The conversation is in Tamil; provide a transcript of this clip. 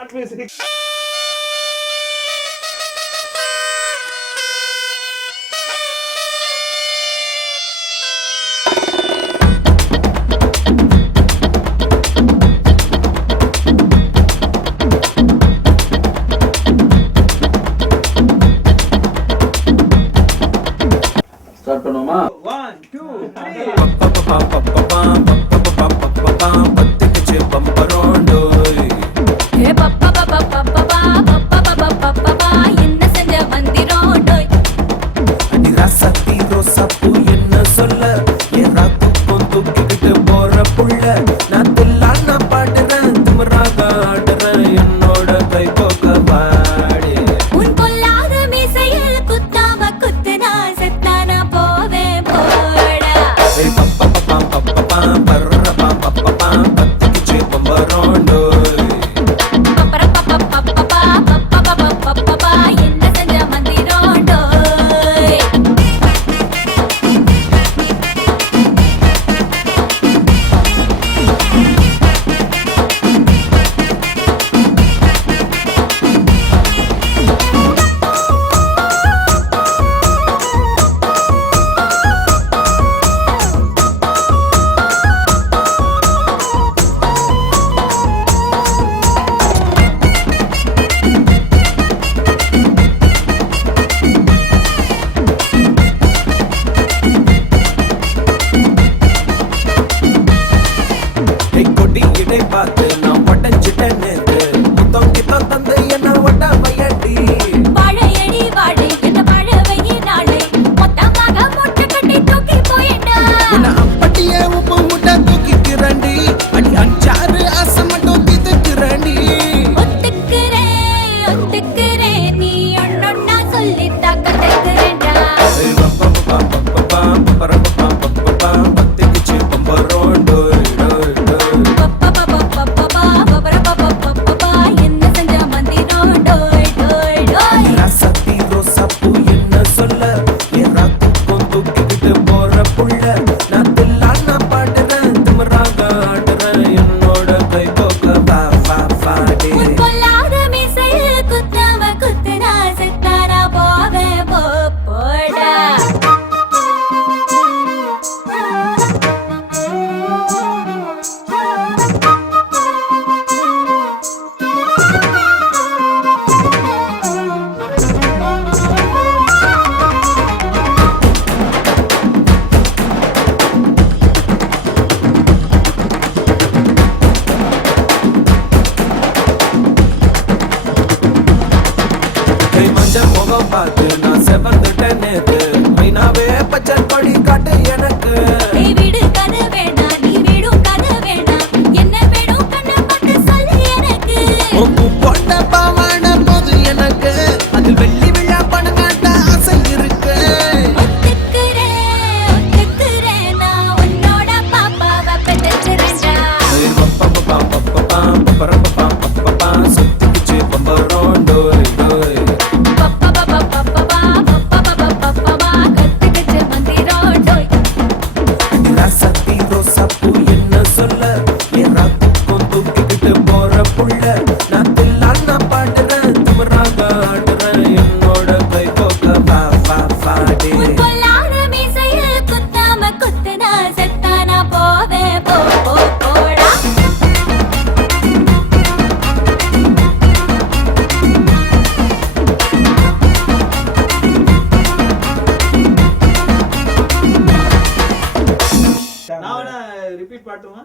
Start music. Start பண்ணுமா? 1, 2, 3. பத்துக்குச்சு பம்பரோண்டோய் ஏ பப்பா பப்பா பப்பா பப்பா என்ன செஞ்ச மந்திரோண்டோய் அடி ராசாத்தி ரோசாப்பூ என்ன சொல்ல என் ராத்துக்கும் தூக்கிக்கிட்டு போற புள்ள நான் துல்லான பாடுறேன் திமிராக ஆடுறேன் என்னோட கை கோக்க பாடி உன் பொல்லாத மீசையில் குத்தாம குத்துனா செத்தானா போவே போடா பத்துக்குச்சு பம்பரோண்டோய் பப்பா என்ன செஞ்ச மந்திரோண்டோய் கொடி இடை பார்த்து நான் உடஞ்சிட்டேன் முத்தம் கித்தம் தந்து என்ன ஒட்ட பையட்டி வாழையடி வாழை என்ன வாழவையே நாளை மொத்தமாக மூட்டை கட்டி தூக்கி போயிட்டா நான் அப்பட்டியே உப்பு முட்டை தூக்கிக்கிறண்டி அடி அஞ்சாறு ஆசை மட்டும் தீத்துக்கிறண்டி ஒத்துக்கிறேன் நீ ஒன்னொன்னா சொல்லித்தா கத்துக்கிறேன்டா பத்துக்குச்சு பம்பரோண்டோய் பப்பா என்ன செஞ்ச மந்திரோண்டோய் டோய் டோய் ராசாத்தி ரோசாப்பூ என்ன சொல்ல என் ராத்துக்கும் தூக்கிக்கிட்டு போற புள்ள நான் தில்லான பாடுறேன் திமிராக ஆடுறேன் என்னோட கை கோக்க பாடி உன் பொல்லாத மீசையில் குத்தாம குத்துனா செத்தானா போவே போடா மஞ்சள் முகம் பார்த்து நான் செவந்துட்டேன் நேத்து மைனாவே பச்சை கொடி காட்டு எனக்கு நீ வீடு கதை வேணாம் நீ வீடும் கதை வேணாம் என்ன வேணும் கண்ணை பார்த்து சொல்லு எனக்கு உப்பு போட்ட பாவாட போது எனக்கு அது வெள்ளி விழா பணங்காட்ட ஆசை இருக்கு ஒத்துக்கிறேன் நான் உன்னோட பாப்பாவை பெற்றுறேன்டா சுத்திக்குச்சு பம்பரோண்டோய் பப்பா கத்துக்கிச்சு மந்திரோண்டோய் ராசாத்தி ரோசாப்பூ என்ன சொல்ல என் ராத்துக்கும் தூக்கிக்கிட்டு போற புள்ள நான் தில்லான பாடுறேன் திமிராக ஆடுறேன் என்னோட கை கோக்க பாடி உன் பொல்லாத மீசையில் குத்தாம குத்துனா செத்தானா போவே போடா நான் வேணா ரிப்பீட் பாட்டுமா?